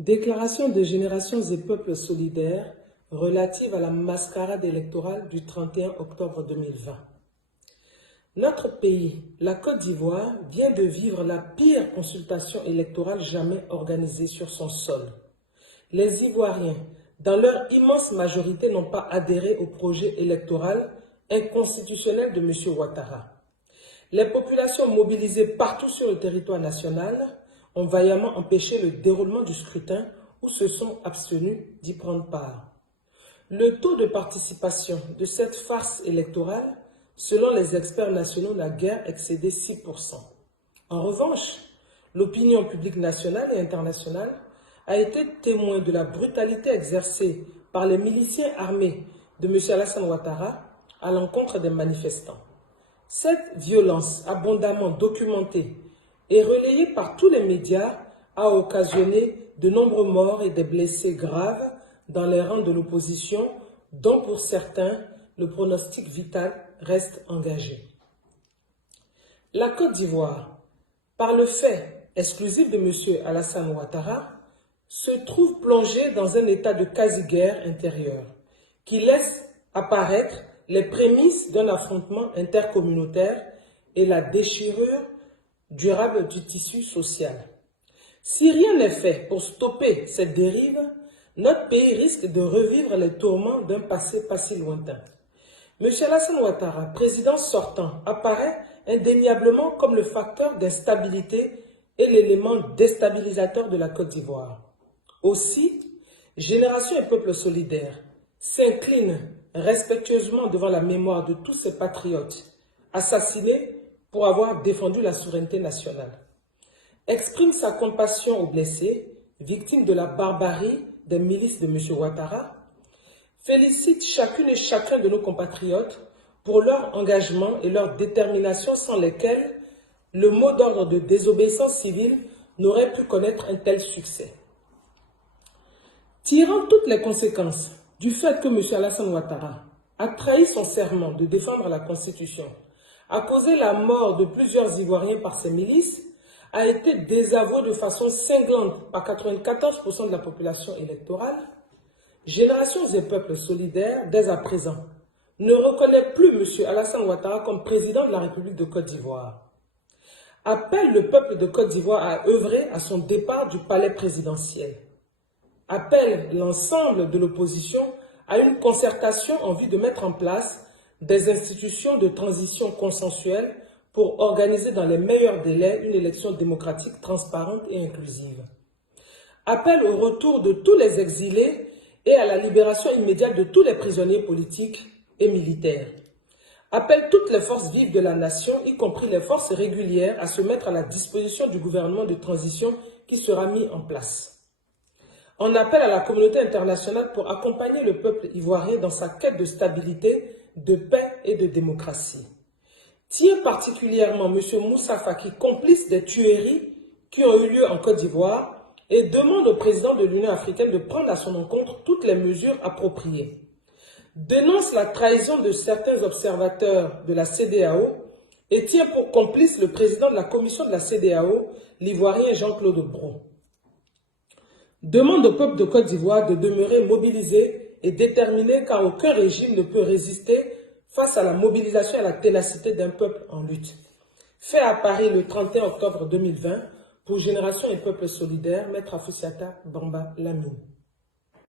Déclaration de Générations et Peuples solidaires relative à la mascarade électorale du 31 octobre 2020. Notre pays, la Côte d'Ivoire, vient de vivre la pire consultation électorale jamais organisée sur son sol. Les Ivoiriens, dans leur immense majorité, n'ont pas adhéré au projet électoral inconstitutionnel de M. Ouattara. Les populations mobilisées partout sur le territoire national ont vaillamment empêché le déroulement du scrutin ou se sont abstenus d'y prendre part. Le taux de participation de cette farce électorale, selon les experts nationaux, n'a guère excédé 6%. En revanche, l'opinion publique nationale et internationale a été témoin de la brutalité exercée par les miliciens armés de M. Alassane Ouattara à l'encontre des manifestants. Cette violence abondamment documentée et relayée par tous les médias a occasionné de nombreux morts et des blessés graves dans les rangs de l'opposition, dont pour certains, le pronostic vital reste engagé. La Côte d'Ivoire, par le fait exclusif de M. Alassane Ouattara, se trouve plongée dans un état de quasi-guerre intérieure qui laisse apparaître les prémices d'un affrontement intercommunautaire et la déchirure durable du tissu social. Si rien n'est fait pour stopper cette dérive, notre pays risque de revivre les tourments d'un passé pas si lointain. M. Alassane Ouattara, président sortant, apparaît indéniablement comme le facteur d'instabilité et l'élément déstabilisateur de la Côte d'Ivoire. Aussi, Génération et Peuples solidaires s'incline respectueusement devant la mémoire de tous ces patriotes assassinés pour avoir défendu la souveraineté nationale. Exprime sa compassion aux blessés, victimes de la barbarie des milices de M. Ouattara. Félicite chacune et chacun de nos compatriotes pour leur engagement et leur détermination sans lesquels le mot d'ordre de désobéissance civile n'aurait pu connaître un tel succès. Tirant toutes les conséquences du fait que M. Alassane Ouattara a trahi son serment de défendre la Constitution, a causé la mort de plusieurs Ivoiriens par ses milices, a été désavoué de façon cinglante par 94% de la population électorale, Générations et Peuples solidaires, dès à présent, ne reconnaît plus M. Alassane Ouattara comme président de la République de Côte d'Ivoire. Appelle le peuple de Côte d'Ivoire à œuvrer à son départ du palais présidentiel. Appelle l'ensemble de l'opposition à une concertation en vue de mettre en place des institutions de transition consensuelle pour organiser dans les meilleurs délais une élection démocratique, transparente et inclusive. Appelle au retour de tous les exilés et à la libération immédiate de tous les prisonniers politiques et militaires. Appelle toutes les forces vives de la nation, y compris les forces régulières, à se mettre à la disposition du gouvernement de transition qui sera mis en place. On appelle à la communauté internationale pour accompagner le peuple ivoirien dans sa quête de stabilité, de paix et de démocratie. Tient particulièrement M. Moussa Faki, complice des tueries qui ont eu lieu en Côte d'Ivoire, et demande au président de l'Union africaine de prendre à son encontre toutes les mesures appropriées. Dénonce la trahison de certains observateurs de la CEDEAO et tient pour complice le président de la commission de la CEDEAO, l'Ivoirien Jean-Claude Brault. Demande au peuple de Côte d'Ivoire de demeurer mobilisé et déterminé car aucun régime ne peut résister face à la mobilisation et à la ténacité d'un peuple en lutte. Fait à Paris le 31 octobre 2020 pour Génération et Peuples solidaires, Maître Afoussiata Bamba Lamine.